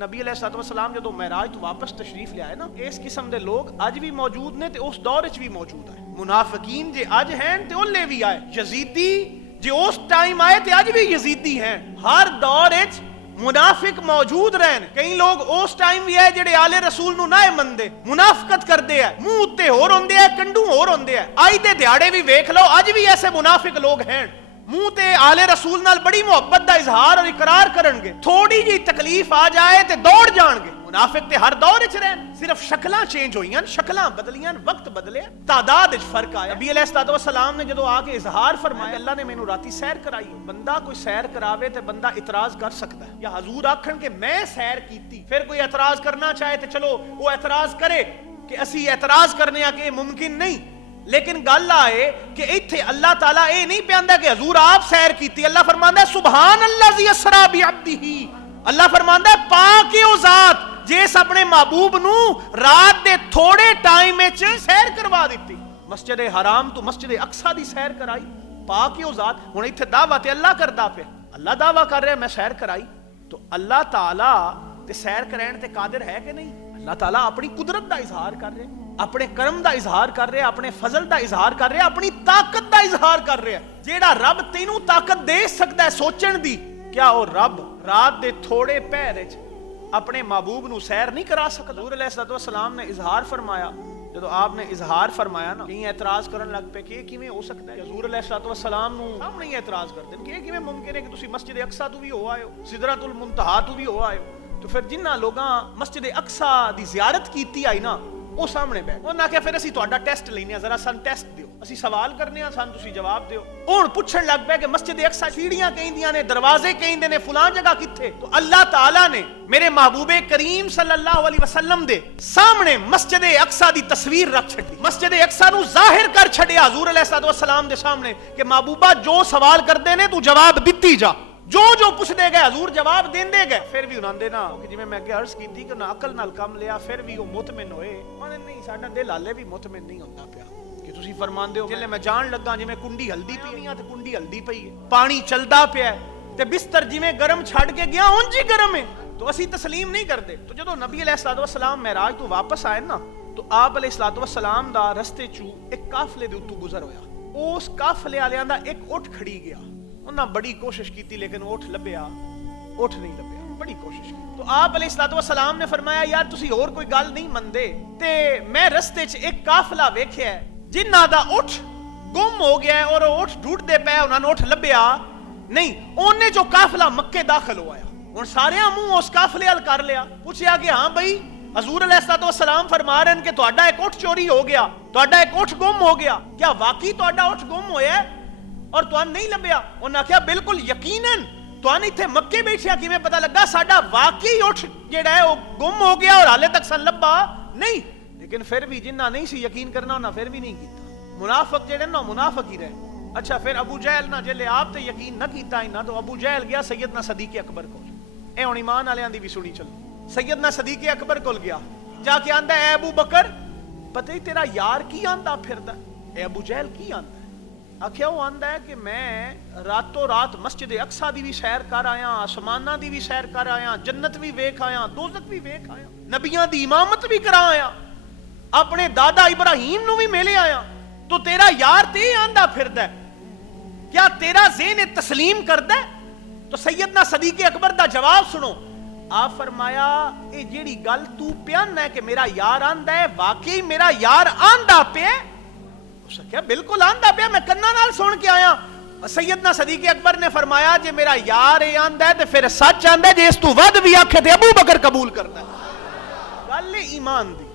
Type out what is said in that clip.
ਨਬੀ अलैहिस्सलाम ਜਦੋਂ ਮਹਿਰਾਜ ਤੋਂ ਵਾਪਸ ਤਸ਼ਰੀਫ ਲਿਆਏ ਨਾ, ਇਸ ਕਿਸਮ ਦੇ ਲੋਕ ਅੱਜ ਵੀ ਮੌਜੂਦ ਨੇ ਤੇ ਉਸ ਦੌਰ ਵਿੱਚ ਵੀ ਮੌਜੂਦ ਹੈ। ਮੁਨਾਫਿਕੀਨ ਜੇ ਅੱਜ ਹਨ ਤੇ ਉਹਲੇ ਵੀ ਆਏ, ਯਜ਼ੀਦੀ ਜੇ ਉਸ ਟਾਈਮ ਆਏ ਤੇ ਅੱਜ ਵੀ ਯਜ਼ੀਦੀ ਹਨ। ਹਰ ਦੌਰ ਵਿੱਚ ਮੁਨਾਫਿਕ ਮੌਜੂਦ ਰਹਿਣ। ਕਈ ਲੋਕ ਉਸ ਟਾਈਮ ਵੀ ਆਏ ਜਿਹੜੇ ਆਲੇ ਰਸੂਲ ਨੂੰ ਨਾ ਮੰਨਦੇ, ਮੁਨਾਫਕਤ ਕਰਦੇ ਆ, ਮੂੰਹ ਉੱਤੇ ਹੋਰ ਹੁੰਦੇ ਆ, ਕੰਡੂ ਹੋਰ ਹੁੰਦੇ ਆ। ਅੱਜ ਦੇ ਦਿਹਾੜੇ ਵੀ ਵੇਖ ਲਓ, ਅੱਜ ਵੀ ਐਸੇ ਮੁਨਾਫਿਕ ਲੋਕ ਹਨ, ਮੂੰਹ ਤੇ ਆਲੇ ਰਸੂਲ ਨਾਲ ਬੜੀ ਮੁਹੱਬਤ ਦਾ ਇਜ਼ਹਾਰ ਔਰ ਇਕਰਾਰ ਕਰਨਗੇ, ਥੋੜੀ ਜਿਹੀ ਤਕਲੀਫ ਆ ਜਾਏ ਤੇ ਦੌੜ ਜਾਣਗੇ। ਮੁਨਾਫਿਕ ਤੇ ਹਰ ਦੌਰ ਵਿੱਚ ਰਹਿਣ, ਸਿਰਫ ਸ਼ਕਲਾਂ ਚੇਂਜ ਹੋਈਆਂ, ਸ਼ਕਲਾਂ ਬਦਲੀਆਂ, ਵਕਤ ਬਦਲਿਆ, ਤਾਦਾਦ ਵਿੱਚ ਫਰਕ ਆਇਆ। ਨਬੀ अलैहिस्सलाम ਨੇ ਜਦੋਂ ਆ ਕੇ ਇਜ਼ਹਾਰ ਫਰਮਾਇਆ, ਅੱਲਾ ਨੇ ਮੈਨੂੰ ਰਾਤੀ ਸੈਰ ਕਰਾਈ। ਬੰਦਾ ਕੋਈ ਸੈਰ ਕਰਾਵੇ ਤੇ ਬੰਦਾ ਇਤਰਾਜ਼ ਕਰ ਸਕਦਾ ਹੈ, ਜਾਂ ਹਜ਼ੂਰ ਆਖਣ ਕਿ ਮੈਂ ਸੈਰ ਕੀਤੀ, ਫਿਰ ਕੋਈ ਇਤਰਾਜ਼ ਕਰਨਾ ਚਾਹੇ ਤੇ ਚਲੋ ਉਹ ਇਤਰਾਜ਼ ਕਰੇ ਕਿ ਅਸੀਂ ਇਤਰਾਜ਼ ਕਰਨੇ ਆ ਕਿ ਇਹ ਮੁਮਕਿਨ ਨਹੀਂ। लेकिन गल आए कि इत्थे अल्लाह ताला ये नहीं पियांदा कि हजूर आप सैर कीती। अल्लाह फरमांदा सुभान अल्लाज़ी अस्रा बिअब्दिही। अल्लाह फरमांदा पाक है ओ जात जिस अपने महबूब नू रात दे थोड़े टाइम विच सैर करवा दित्ती। मस्जिद हराम तो मस्जिद अक्सा दी सैर कराई। पाक है ओ जात। हुण इत्थे दावा ते अल्लाह करदा पिया, अल्लाह दावा कर रहा मैं सैर कराई, तो अल्लाह ताला ते सैर करैण ते कादिर है कि नहीं? अल्लाह ताला अपनी कुदरत दा इजहार कर रहे, अपने करम दा इजहार कर रहे, अपने फजल दा इजहार कर रहे, अपनी ताकत दा इजहार कर रहे। जेड़ा रब तेनू ताकत दे सकदा है सोचण दी, क्या ओ रब रात दे थोड़े पहर विच अपने महबूब नू सैर नहीं करा सकदा? हज़ूर अलैहिस्सलाम ने इजहार फरमाया। जदों आपने इजहार फरमाया ना, कई एतराज करन लग पे कि किवें हो सकदा है? हज़ूर अलैहिस्सलाम नू सामने ही एतराज करदे कि किवें मुमकिन है कि तुसीं मस्जिद अक्सा तो भी हो आए हो, सिदरतुल मुंतहा तो भी हो आए हो। तो फिर जिन्हां लोगां मस्जिद अक्सा दी ज़ियारत कीती आई ना, ਉਹ ਸਾਹਮਣੇ ਬੈਠ ਉਹਨਾਂ ਆਖਿਆ ਫਿਰ ਅਸੀਂ ਤੁਹਾਡਾ ਟੈਸਟ ਲੈਨੇ ਆ, ਜ਼ਰਾ ਸਾਨੂੰ ਟੈਸਟ ਦਿਓ, ਅਸੀਂ ਸਵਾਲ ਕਰਨੇ ਆ, ਸਾਨੂੰ ਤੁਸੀਂ ਜਵਾਬ ਦਿਓ। ਹੁਣ ਪੁੱਛਣ ਲੱਗ ਪਿਆ ਕਿ ਮਸਜਿਦ ਅਕਸਾ ਸੀੜੀਆਂ ਕਹਿੰਦੀਆਂ ਨੇ, ਦਰਵਾਜ਼ੇ ਕਹਿੰਦੇ ਨੇ, ਫਲਾਂ ਜਗ੍ਹਾ ਕਿੱਥੇ? तो अल्लाह ताला ने मेरे महबूबे करीम सल्लल्लाहु अलैहि वसल्लम दे सामने मस्जिद अक्सा दी तस्वीर रख छड़ी, मस्जिद अक्सा नू जाहिर कर छड़िया हजूर अलैहिस्सलाम दे सामने कि महबूबा जो सवाल करदे ने तू जवाब दित्ती जा। जो जो पुछदे गए हजूर जवाब देंदे गए। फिर भी उन्हां दे ना कि जिवें मैं अगे अर्ज कीती कि उन्हां अकल नाल काम लिया, फिर भी वो मुतमिन होए। माने नहीं, साडा दिल हाले भी मुतमिन नहीं होंदा पिया कि तुसीं फरमांदे हो जिल्ले मैं जान लगा जिवें कुंडी हल्दी पई है ते कुंडी हल्दी पई है, पानी चलदा पिया ते बिस्तर जिवें गरम छड़ के गया उंज ही गरम है, तो असीं तस्लीम नहीं करदे। तो जदों नबी अलैहिस्सलाम महराज तो वापस आए ना, तो आप अलैहिस्सलाम दा रस्ते चों एक काफले दे उत्तों गुजर होया। उस काफले वालियां दा एक उठ खड़ी गया। उन्हें बड़ी कोशिश की लेकिन उठ लभ्या, उठ नहीं लभ्या, बड़ी कोशिश की। तो आप अलैहिस्सलाम ने फरमाया यार तुसी और कोई गल नहीं मनदे, ते मैं रस्ते च एक काफला वेख्या जिन्हां दा उठ गुम हो गया और उठ ढूंढदे पे, उन्होंने उठ लभ्या नहीं। ओने जो काफला मक्के दाखिल होया, हुण सारे मुंह उस काफले अल कर लिया। पूछया कि हां भाई हजूर अलैहिस्सलाम फरमा रहे हैं कि तुहाडा एक उठ चोरी हो गया, तुहाडा एक उठ गुम हो गया, क्या वाकई तुहाडा उठ गुम होया और तुहानू नहीं लभ्या? उन्हें आख्या बिल्कुल यकीनन, तुहानू इत्थे मक्के बैठिया किवें पता लगा साडा वाकई उठ जिहड़ा है वो गुम हो गया और हाले तक सन लभा नहीं? लेकिन फिर भी जिन्ना नहीं सी यकीन करना उन्हें फिर भी नहीं कीता। मुनाफिक जिहड़े ना मुनाफिक ही रहे। अच्छा फिर अबू जहल ना जिहले आप ते यकीन ना कीता इना, तो अबू जहल गया सैयदना सदीक अकबर कोल। ए हुण ईमान वालियां दी भी सुनी चलो। सैयदना सदीक अकबर कोल गया, जाके आंदा है अबू बकर पता ही तेरा यार की आंदा फिरदा? ए अबू जहल की आंदा? आख्या वो आंदा है कि मैं रातों रात मस्जिद अक्सा दी भी सैर कर आया, आसमाना दी भी सैर कर आया, जन्नत भी वेख आया, दोज़ख भी वेख आया, नबियां दी इमामत भी करा आया, अपने दादा इब्राहिम नू भी मिले आया, तो तेरा यार ते आंदा फिरदा है, क्या तेरा ज़हन तस्लीम करदा है? तो सैयदना सदीक अकबर दा जवाब सुनो। आप फरमाया ये जेड़ी गल तू प्याना है कि मेरा यार आंदा है, वाकई मेरा यार आंदा पे? क्या बिल्कुल आंदा पिया, मैं कन्ना नाल सुन के आया। सैयदना सदीक अकबर ने फरमाया जे मेरा यार ये आंदा है ते फिर सच आंदा है, जे इस तू वध भी आखे ते अबू बकर कबूल करदा है। गल ईमान दी।